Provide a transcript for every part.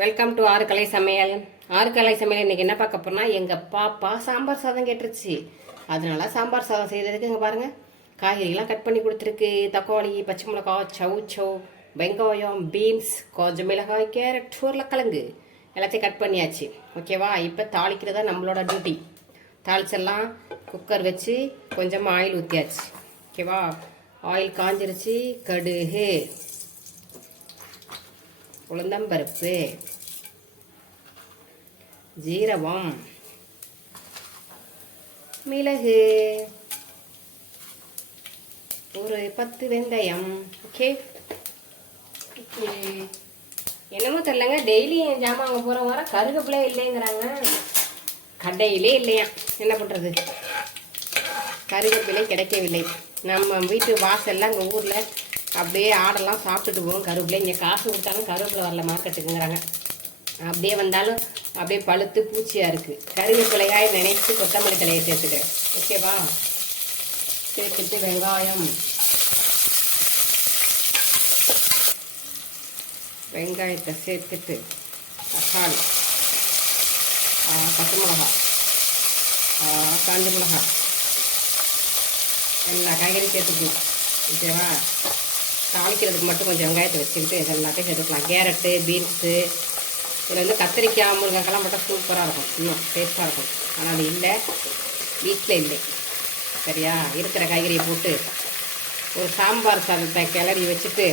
Welcome to ஆறு கலை சமையல். ஆறு கலை சமையல் இன்றைக்கி என்ன பார்க்க போறோம்னா எங்கள் பாப்பா சாம்பார் சாதம் கேட்டுருச்சு. அதனால சாம்பார் சாதம் செய்கிறதுக்கு இங்கே பாருங்கள் காய்கறிலாம் கட் பண்ணி கொடுத்துருக்கு. தக்காளி பச்சை மிளகாய் சவு சவு வெங்காயம் பீன்ஸ் கொஞ்சம் மிளகாய் கேரட் உருளைக்கிழங்கு. எல்லாத்தையும் கட் பண்ணியாச்சு. ஓகேவா இப்போ தாளிக்கிறதா நம்மளோட டியூட்டி தாளிச்செல்லாம் குக்கர் வச்சு கொஞ்சமாக ஆயில் ஊற்றியாச்சு ஓகேவா ஆயில் காஞ்சிருச்சு. கடுகு. உளுந்தம்பருப்பு ஜீரகம் மிளகு ஒரு பத்து வெந்தயம் ஓகே. என்னமோ தெரிலங்க டெய்லி ஜாமான் வாங்க போகிற வர கருகப்பிலே இல்லைங்கிறாங்க. கடையிலே இல்லையா? என்ன பண்ணுறது கருவேப்பிலை கிடைக்கவில்லை. நம்ம வீட்டு வாசல்லாம் எங்கள் ஊரில் அப்படியே ஆடெல்லாம் சாப்பிட்டுட்டு போவோம். கருவேப்பிலை. இங்கே காசு கொடுத்தாலும் கருவேப்பிலை வரல மார்க்கெட்டுக்குங்கிறாங்க. அப்படியே வந்தாலும் அப்படியே பழுத்து பூச்சியாக இருக்குது கருவேப்பிலையாய் நினைத்து கொத்தமல்லி தலையை சேர்த்துக்கிறேன். ஓகேவா சேர்த்துட்டு வெங்காயம். வெங்காயத்தை சேர்த்துட்டு தக்காளி. பச்சை மிளகா. காஞ்சி மிளகா. எல்லா காய்கறியும் சேர்த்துக்கலாம். ஓகேவா தாளிக்கிறதுக்கு மட்டும் கொஞ்சம் வெங்காயத்தை வச்சுக்கிட்டு எல்லாத்தையும் சேர்த்துக்கலாம். கேரட்டு பீன்ஸு இதில் வந்து கத்திரிக்காய் முருங்கைக்கெல்லாம் மட்டும் சூப்பராக இருக்கும். இன்னும் டேஸ்ட்டாக இருக்கும். ஆனால் அது இல்லை. வீட்டில் இல்லை. சரியா? இருக்கிற காய்கறியை போட்டு ஒரு சாம்பார் சாதத்தை கிளறி வச்சுட்டு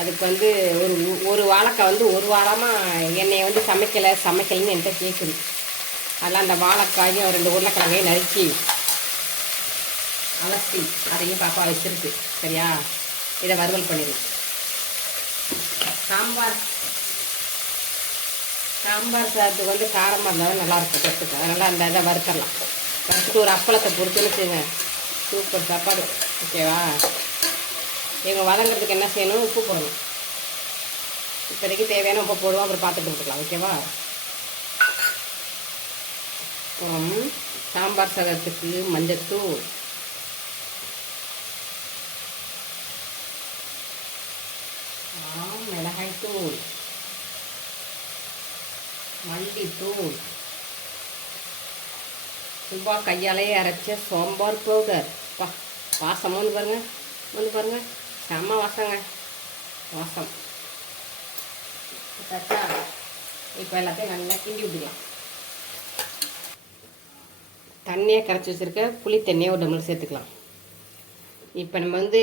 அதுக்கு வந்து ஒரு ஒரு வாழைக்காய் வந்து ஒரு வாரமாக என்னை வந்து சமைக்கலை சமைக்கலைன்னு என்கிட்ட கேட்குது அதெல்லாம் அந்த வாழைக்காயும் ரெண்டு உருளைக்கிழங்கையும் நறுக்கி அலசி அதையும் பாப்பா வச்சுருக்கு. சரியா? இதை வறுவல் பண்ணிடலாம். சாம்பார். சாம்பார் சாதத்துக்கு வந்து காரமாக இருந்தாலும் நல்லாயிருக்கும் இருக்கும் அதனால் அந்த இதை வறுத்தரலாம் வறுத்துட்டு ஒரு அப்பளத்தை பொறுத்துன்னு செய்யுங்க சூப்பர் சாப்பாடு. ஓகேவா? இவங்க வதங்கிறதுக்கு என்ன செய்யணும்? உப்பு போடணும். இப்போதைக்கு தேவையான உப்பு போடுவோம். அப்புறம் பார்த்துட்டு விட்டுக்கலாம் ஓகேவா? அப்புறம் சாம்பார் சாதத்துக்கு மஞ்சத்தூள். மிளகாய்த்தூள் மல்லித்தூள் சும்மா கையாலே அரைச்ச சோம்பார் பவுடர் பா வாசம் வந்து பாருங்க வந்து பாருங்க. செம்ம வாசங்க. வாசம். கரெக்டா இப்போ எல்லாத்தையும் நல்லா கிண்டி விட்டுக்கலாம். தண்ணியை கரைச்சி வச்சுருக்க புளி தண்ணியை ஒரு டம்ளர் சேர்த்துக்கலாம். இப்போ நம்ம வந்து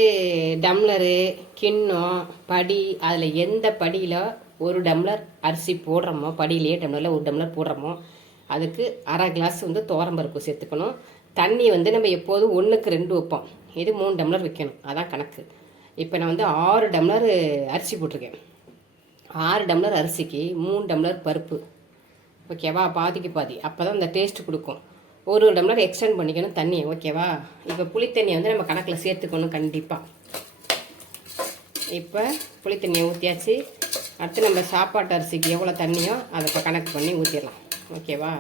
டம்ளரு கிண்ணம் படி அதில் எந்த படியில் ஒரு டம்ளர் அரிசி போடுறோமோ படியிலேயே டம்ளரில் ஒரு டம்ளர் போடுறோமோ அதுக்கு அரை கிளாஸ் வந்து தோரம்பருப்பு சேர்த்துக்கணும். தண்ணி வந்து நம்ம எப்போதும் ஒன்றுக்கு ரெண்டு வைப்போம். இது மூணு டம்ளர் வைக்கணும். அதான் கணக்கு. இப்போ நான் வந்து ஆறு டம்ளர் அரிசி போட்டிருக்கேன். ஆறு டம்ளர் அரிசிக்கு மூணு டம்ளர் பருப்பு. ஓகேவா? பாதிக்கு பாதி. அப்போ தான் இந்த டேஸ்ட் கொடுக்கும். ஒரு டம்ளர் எக்ஸ்டெண்ட் பண்ணிக்கணும் தண்ணியை ஓகேவா இப்போ புளித்தண்ணியை வந்து நம்ம கணக்கில் சேர்த்துக்கணும் கண்டிப்பாக இப்போ புளி தண்ணியை ஊற்றியாச்சு அடுத்து நம்ம சாப்பாட்டு அரிசிக்கு எவ்வளோ தண்ணியோ அதை இப்போ கணக்கு பண்ணி ஊற்றிடலாம் ஓகேவா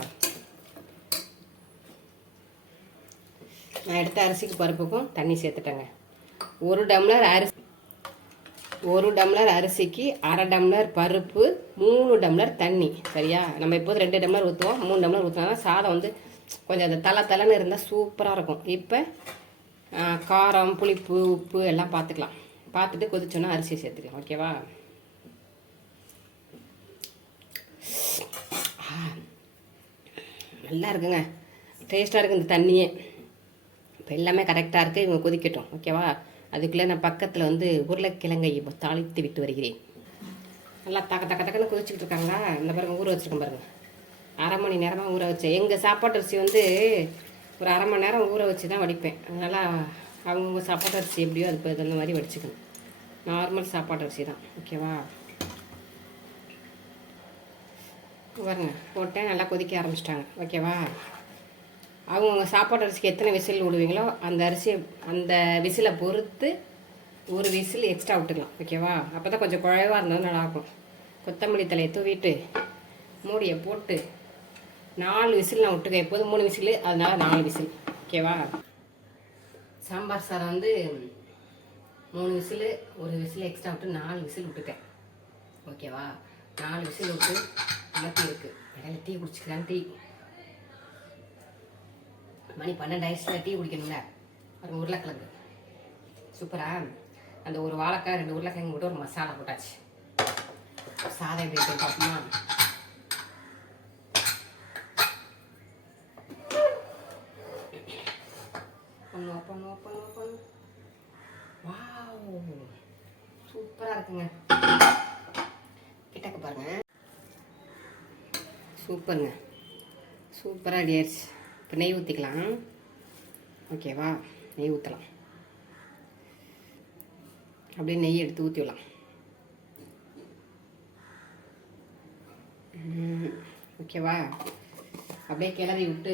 நான் எடுத்த அரிசிக்கு பருப்புக்கும் தண்ணி சேர்த்துட்டேங்க. ஒரு டம்ளர் அரிசி ஒரு டம்ளர் அரிசிக்கு அரை டம்ளர் பருப்பு மூணு டம்ளர் தண்ணி. சரியா? நம்ம இப்போது ரெண்டு டம்ளர் ஊற்றுவோம் மூணு டம்ளர் ஊற்றினா சாதம் வந்து கொஞ்சம் அது தலை தலைன்னு இருந்தால் சூப்பராக இருக்கும். இப்போ காரம் புளிப்பு உப்பு எல்லாம் பார்த்துக்கலாம் பார்த்துட்டு கொதிச்சோன்னா அரிசி சேர்த்துக்கலாம். ஓகேவா நல்லா இருக்குங்க. டேஸ்ட்டாக இருக்குது இந்த தண்ணியே. இப்போ எல்லாமே கரெக்டாக இருக்குது இவங்க கொதிக்கட்டும். ஓகேவா அதுக்குள்ளே நான் பக்கத்தில் வந்து உருளைக்கிழங்கை இப்போ தாளித்து விட்டு வருகிறேன். நல்லா தக்க தக்க தக்கன்னு கொதிச்சுக்கிட்டு இருக்காங்களா? இந்த பாருங்க ஊற வச்சுருக்கேன் பாருங்க. அரை மணி நேரமாக ஊற வச்சேன். எங்கள் சாப்பாட்டு அரிசி வந்து ஒரு அரை மணி நேரம் ஊற வச்சு தான் வடிப்பேன். அதனால் அவங்கவுங்க சாப்பாட்டு அரிசி எப்படியோ அதுக்கு தகுந்த மாதிரி வடிச்சுக்கணும். நார்மல் சாப்பாட்டு அரிசி தான் ஓகேவா? பாருங்க போட்டேன் நல்லா கொதிக்க ஆரம்பிச்சிட்டாங்க. ஓகேவா? அவங்கவுங்க சாப்பாட்டு அரிசிக்கு எத்தனை விசில் விடுவீங்களோ அந்த அரிசியை அந்த விசிலை பொறுத்து ஒரு விசில் எக்ஸ்ட்ரா விட்டுக்கலாம். ஓகேவா? அப்போ தான் கொஞ்சம் குழைவாக இருந்தாலும் நல்லாயிருக்கும் கொத்தமல்லி தலையை தூவிட்டு மூடியை போட்டு நாலு விசில் நான் விட்டுக்கேன் எப்போதும் மூணு விசில் அதனால நாலு விசில். ஓகேவா? சாம்பார் சாதம் வந்து மூணு விசில் ஒரு விசில் எக்ஸ்ட்ரா விட்டு நாலு விசில் விட்டுட்டேன். ஓகேவா? நாலு விசில் விட்டு அமர்த்தி இருக்குது இடையில டீ குடிச்சிக்கலாம் டீ. மணி பன்னெண்டு ஆயிடுச்சுல டீ குடிக்கணும்ல. ஒரு உருளைக்கிழங்கு. சூப்பரா? அந்த ஒரு வாழைக்காய் ரெண்டு உருளைக்கிழங்கு போட்டு ஒரு மசாலா போட்டாச்சு. சாதம் எப்படி இருக்குன்னு பார்ப்போமா? சூப்பராக இருக்குங்க. கிட்டக்க பாருங்க. சூப்பருங்க. சூப்பராக ரெடி ஆயிடுச்சு. இப்போ நெய் ஊற்றிக்கலாம் ஓகேவா நெய் ஊற்றலாம் அப்படியே நெய் எடுத்து ஊற்றிடலாம் ஓகேவா அப்படியே கிளறி விட்டு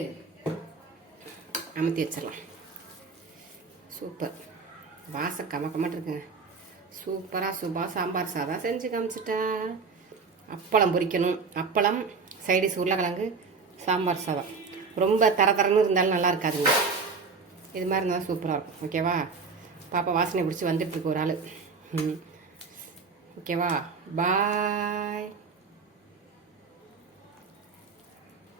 அமுத்தி வச்சிடலாம். சூப்பர். வாசம் கம இருக்குங்க. சூப்பராக சுபா சாம்பார் சாதம் செஞ்சு காமிச்சிட்டா அப்பளம் பொரிக்கணும் அப்பளம் சைடிஸ் உருளைக்கிழங்கு சாம்பார் சாதம். ரொம்ப தர தரன்னு இருந்தாலும் நல்லா இருக்காதுங்க. இது மாதிரி இருந்தால் சூப்பராக இருக்கும். ஓகேவா? பாப்பா வாசனை பிடிச்சி வந்துட்டுருக்கு ஒரு ஆள். ஓகேவா? பாய்.